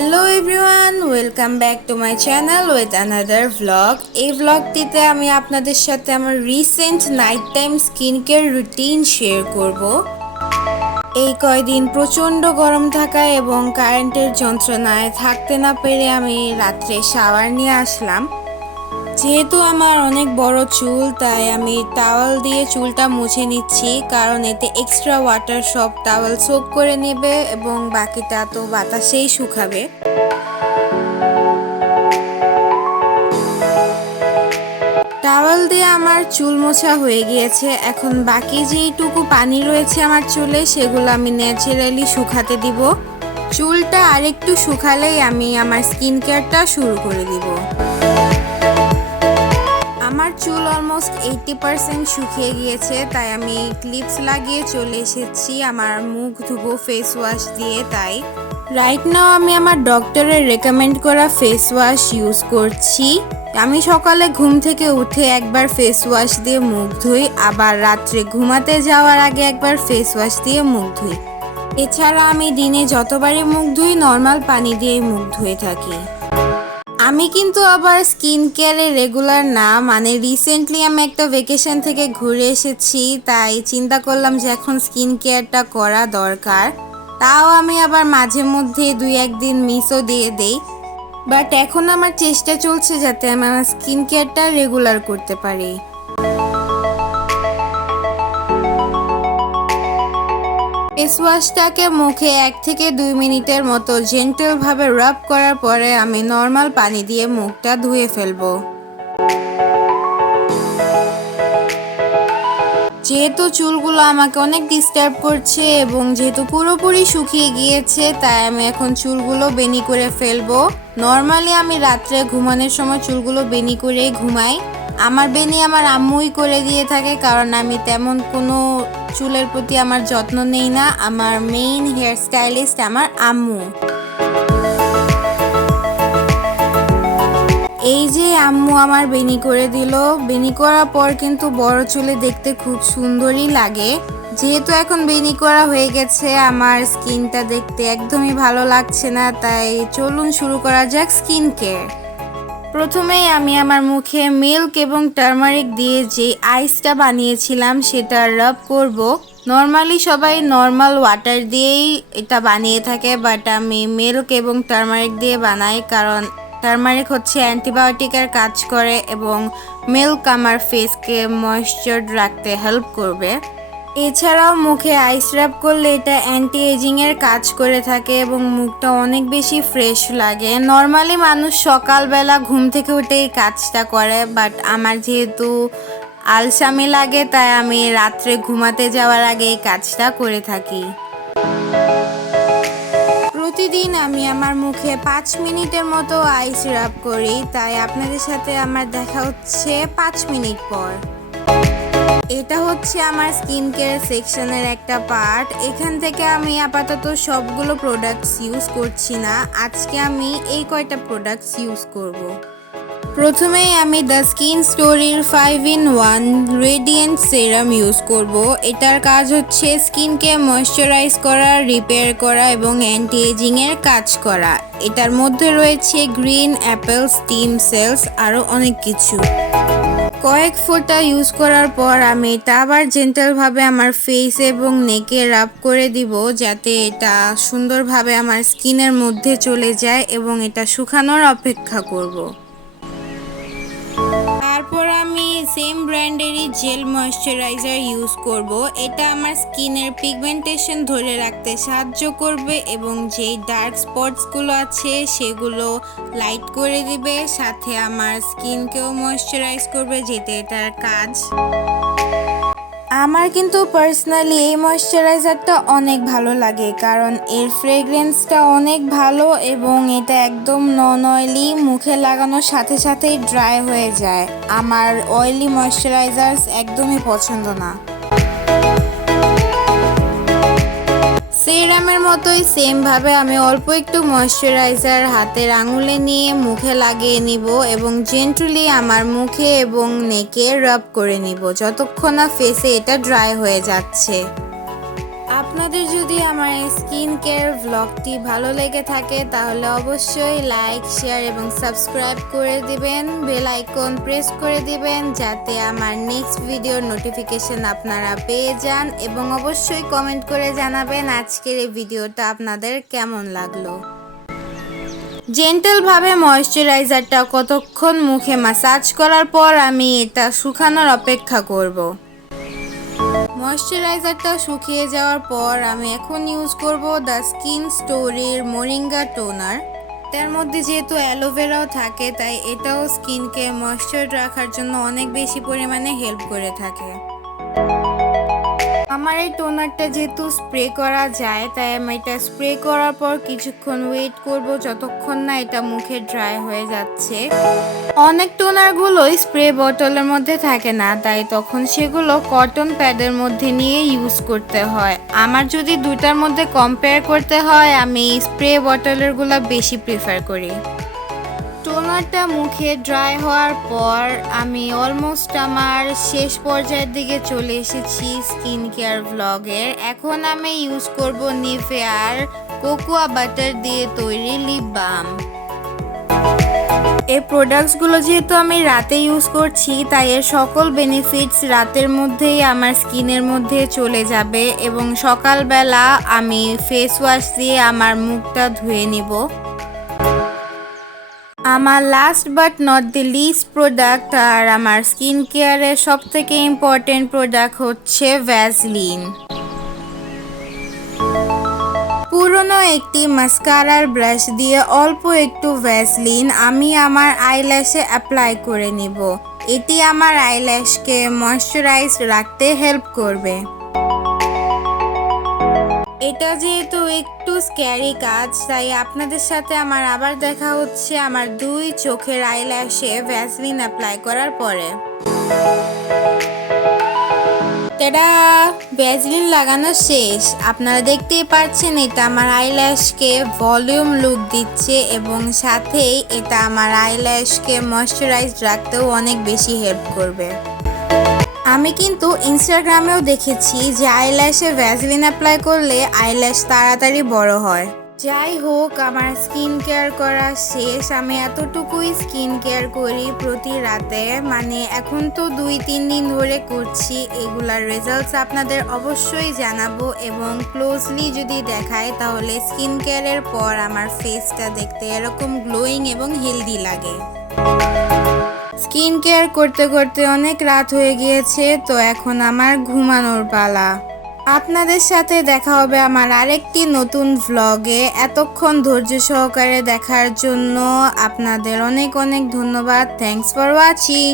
Hello everyone, welcome back to my channel with another vlog. এই ভ্লগটিতে আমি আপনাদের সাথে আমার recent night time skin care routine share করব। এই কয়দিন প্রচণ্ড গরম থাকায় এবং কারেন্টের যন্ত্রণায় থাকতে না পেরে আমি রাত্রে শাওয়ার নিয়ে আসলাম। যেহেতু আমার অনেক বড় চুল, তাই আমি টাওয়াল দিয়ে চুলটা মুছে নিচ্ছি, কারণ এতে এক্সট্রা ওয়াটার সব টাওয়াল সোক করে নেবে এবং বাকিটা তো বাতাসেই শুকাবে। টাওয়াল দিয়ে আমার চুল মোছা হয়ে গিয়েছে। এখন বাকি যেইটুকু পানি রয়েছে আমার চুলে, সেগুলো আমি ন্যাচারালি শুকাতে দিব। চুলটা আরেকটু শুকালেই আমি আমার স্কিন কেয়ারটা শুরু করে দিব। আমার চুল অলমোস্ট 80% শুকিয়ে গিয়েছে, তাই আমি ক্লিপস লাগিয়ে চলে এসেছি আমার মুখ ধুবো ফেস ওয়াশ দিয়ে। তাই রাইট নাও আমি আমার ডক্টরের রেকমেন্ড করা ফেস ওয়াশ ইউজ করছি। আমি সকালে ঘুম থেকে উঠে একবার ফেস ওয়াশ দিয়ে মুখ ধুই, আবার রাত্রে ঘুমাতে যাওয়ার আগে একবার ফেস ওয়াশ দিয়ে মুখ ধুই। এছাড়া আমি দিনে যতবারই মুখ ধুই নর্মাল পানি দিয়েই মুখ ধুয়ে থাকি। আমি কিন্তু আবার স্কিন কেয়ারে রেগুলার না, মানে রিসেন্টলি আমি একটা ভেকেশন থেকে ঘুরে এসেছি, তাই চিন্তা করলাম যে এখন স্কিন কেয়ারটা করা দরকার। তাও আমি আবার মাঝে মধ্যে 2-1 দিন মিসও দিয়ে দেই, বাট এখন আমার চেষ্টা চলছে যাতে আমি আমার স্কিন কেয়ারটা রেগুলার করতে পারি। ফেস ওয়াশটাকে মুখে 1 থেকে 2 মিনিটের মতো জেন্টল ভাবে রাব করার পরে আমি নর্মাল পানি দিয়ে মুখটা ধুয়ে ফেলবো। যেহেতু চুলগুলো আমাকে অনেক ডিস্টার্ব করছে এবং যেহেতু পুরোপুরি শুকিয়ে গিয়েছে, তাই আমি এখন চুলগুলো বেনি করে ফেলবো। নর্মালি আমি রাত্রে ঘুমানোর সময় চুলগুলো বেনি করে ঘুমাই। আমার বেনি আমার আম্মুই করে দিয়ে থাকে, কারণ আমি তেমন কোনো চুলের প্রতি আমার যত্ন নেই না। আমার মেইন হেয়ার স্টাইলিস্ট আমার আম্মু। এই যে আম্মু আমার বেনি করে দিল। বেনি করার পর কিন্তু বড় চুলে দেখতে খুব সুন্দরই লাগে। যেহেতু এখন বেনি করা হয়ে গেছে, আমার স্কিনটা দেখতে একদমই ভালো লাগছে না, তাই চলুন শুরু করা যাক স্কিন কেয়ার। প্রথমেই আমি আমার মুখে মিল্ক এবং টারমারিক দিয়ে যে আইসটা বানিয়েছিলাম সেটা রাব করব। নর্মালি সবাই নর্মাল ওয়াটার দিয়েই এটা বানিয়ে থাকে, বাট আমি মিল্ক এবং টারমারিক দিয়ে বানাই, কারণ টারমারিক হচ্ছে অ্যান্টিবায়োটিকের কাজ করে এবং মিল্ক আমার ফেসকে ময়েশ্চার রাখতে হেল্প করবে। এছাড়াও মুখে আইস রাব করলে এটা অ্যান্টি এজিংয়ের কাজ করে থাকে এবং মুখটা অনেক বেশি ফ্রেশ লাগে। নর্মালি মানুষ সকালবেলা ঘুম থেকে উঠে এই কাজটা করে, বাট আমার যেহেতু আলসামি লাগে, তাই আমি রাত্রে ঘুমাতে যাওয়ার আগে এই কাজটা করে থাকি। প্রতিদিন আমি আমার মুখে 5 মিনিটের মতো আইস রাব করি, তাই আপনাদের সাথে আমার দেখা হচ্ছে 5 মিনিট পর। এটা হচ্ছে আমার স্কিন কেয়ার সেকশনের একটা পার্ট। এখান থেকে আমি আপাতত সবগুলো প্রোডাক্টস ইউজ করছি না। আজকে আমি এই কয়টা প্রোডাক্টস ইউজ করব। প্রথমেই আমি দ্য স্কিন স্টোরির 5-in-1 রেডিয়েন্ট সেরাম ইউজ করব। এটার কাজ হচ্ছে স্কিনকে ময়েশ্চারাইজ করা, রিপেয়ার করা এবং অ্যান্টি এজিংয়ের কাজ করা। এটার মধ্যে রয়েছে গ্রিন অ্যাপেল স্টিম সেলস, আরও অনেক কিছু। কয়েক ফোঁটা ইউজ করার পর আমি এটা আবার জেন্টালভাবে আমার ফেস এবং নেকে রাব করে দিব, যাতে এটা সুন্দরভাবে আমার স্কিনের মধ্যে চলে যায় এবং এটা শুকানোর অপেক্ষা করব। তারপর আমি সেম ব্র্যান্ডেরই জেল ময়েশ্চারাইজার ইউজ করব। এটা আমার স্কিনের পিগমেন্টেশন ধরে রাখতে সাহায্য করবে এবং যেই ডার্ক স্পটসগুলো আছে সেগুলো লাইট করে দিবে, সাথে আমার স্কিনকেও ময়েশ্চারাইজ করবে, যেটা এটার কাজ। আমার কিন্তু পার্সোনালি এই ময়েশ্চারাইজারটা অনেক ভালো লাগে, কারণ এর ফ্রেগ্রেন্সটা অনেক ভালো এবং এটা একদম নন অয়েলি, মুখে লাগানোর সাথে সাথেই ড্রাই হয়ে যায়। আমার অয়েলি ময়েশ্চারাইজার্স একদমই পছন্দ না। সেরামের মতোই সেমভাবে আমি অল্প একটু ময়েশ্চারাইজার হাতের আঙুলে নিয়ে মুখে লাগিয়ে নিব এবং জেন্টলি আমার মুখে এবং নেকে রাব করে নিব যতক্ষণ না ফেসে এটা ড্রাই হয়ে যাচ্ছে। আপনার আপনাদের যদি আমার এই স্কিন কেয়ার ব্লগটি ভালো লেগে থাকে তাহলে অবশ্যই লাইক, শেয়ার এবং সাবস্ক্রাইব করে দিবেন, বেল আইকন প্রেস করে দিবেন যাতে আমার নেক্সট ভিডিওর নোটিফিকেশন আপনারা পেয়ে যান, এবং অবশ্যই কমেন্ট করে জানাবেন আজকের এই ভিডিওটা আপনাদের কেমন লাগলো। জেন্টল ভাবে ময়শ্চারাইজারটা কতক্ষণ মুখে ম্যাসাজ করার পর আমি এটা শুকানোর অপেক্ষা করব। ময়শ্চারাইজারটা শুকিয়ে যাওয়ার পর আমি এখন ইউজ করব দ্য স্কিন স্টোরির মোরিঙ্গা টোনার। তার মধ্যে যেহেতু অ্যালোভেরাও থাকে তাই এটাও স্কিনকে ময়শ্চার রাখার জন্য অনেক বেশি পরিমাণে হেল্প করে থাকে। আমার এই টোনারটা যেহেতু স্প্রে করা যায় তাই আমি এটা স্প্রে করার পর কিছুক্ষণ ওয়েট করব যতক্ষণ না এটা মুখে ড্রাই হয়ে যাচ্ছে। অনেক টোনারগুলোই স্প্রে বোতলের মধ্যে থাকে না, তাই তখন সেগুলো কটন প্যাডের মধ্যে নিয়ে ইউজ করতে হয়। আমার যদি দুইটার মধ্যে কম্পেয়ার করতে হয় আমি স্প্রে বোতলেরগুলো বেশি প্রিফার করি। টোনারটা মুখে ড্রাই হওয়ার পর আমি অলমোস্ট আমার শেষ পর্যায়ের দিকে চলে এসেছি স্কিন কেয়ার ব্লগের। এখন আমি ইউজ করব নিভেয়ার কোকোয়া বাটার দিয়ে তৈরি লিপ বাম। এই প্রোডাক্টসগুলো যেহেতু আমি রাতে ইউজ করছি তাই এর সকল বেনিফিটস রাতের মধ্যেই আমার স্কিনের মধ্যে চলে যাবে, এবং সকালবেলা আমি ফেস ওয়াশ দিয়ে আমার মুখটা ধুয়ে নিব। আমার last but not the least product আর আমার স্কিন কেয়ারের সব থেকে ইম্পর্টেন্ট প্রোডাক্ট হচ্ছে ভ্যাসলিন। পুরনো একটি মাস্কারার ব্রাশ দিয়ে অল্প একটু ভ্যাসলিন আমি আমার আইল্যাশে অ্যাপ্লাই করে নিব। এটি আমার আইল্যাশকে ময়শ্চারাইজ রাখতে হেল্প করবে। এটা যেহেতু একটু স্ক্যারি কাজ তাই আপনাদের সাথে আমার আবার দেখা হচ্ছে আমার দুই চোখের আইল্যাশে ভ্যাসলিন অ্যাপ্লাই করার পরে। এটা ভ্যাসলিন লাগানো শেষ। আপনারা দেখতেই পাচ্ছেন এটা আমার আইল্যাশকে ভলিউম লুক দিচ্ছে এবং সাথেই এটা আমার আইল্যাশকে ময়শ্চারাইজ রাখতেও অনেক বেশি হেল্প করবে। আমি কিন্তু ইনস্টাগ্রামেও দেখেছি যে আইল্যাশে ভ্যাসলিন অ্যাপ্লাই করলে আইল্যাশ তাড়াতাড়ি বড় হয়। যাই হোক, আমার স্কিন কেয়ার করা শেষ। আমি এতটুকুই স্কিন কেয়ার করি প্রতি রাতে, মানে এখন তো 2-3 দিন ধরে করছি। এগুলার রেজাল্টস আপনাদের অবশ্যই জানাবো, এবং ক্লোজলি যদি দেখায় তাহলে স্কিন কেয়ারের পর আমার ফেসটা দেখতে এরকম গ্লোয়িং এবং হেলদি লাগে। স্কিন কেয়ার করতে করতে অনেক রাত হয়ে গিয়েছে, তো এখন আমার ঘুমানোর পালা। আপনাদের সাথে দেখা হবে আমার আরেকটি নতুন ভ্লগে। এতক্ষণ ধৈর্য সহকারে দেখার জন্য আপনাদের অনেক অনেক ধন্যবাদ। Thanks for watching.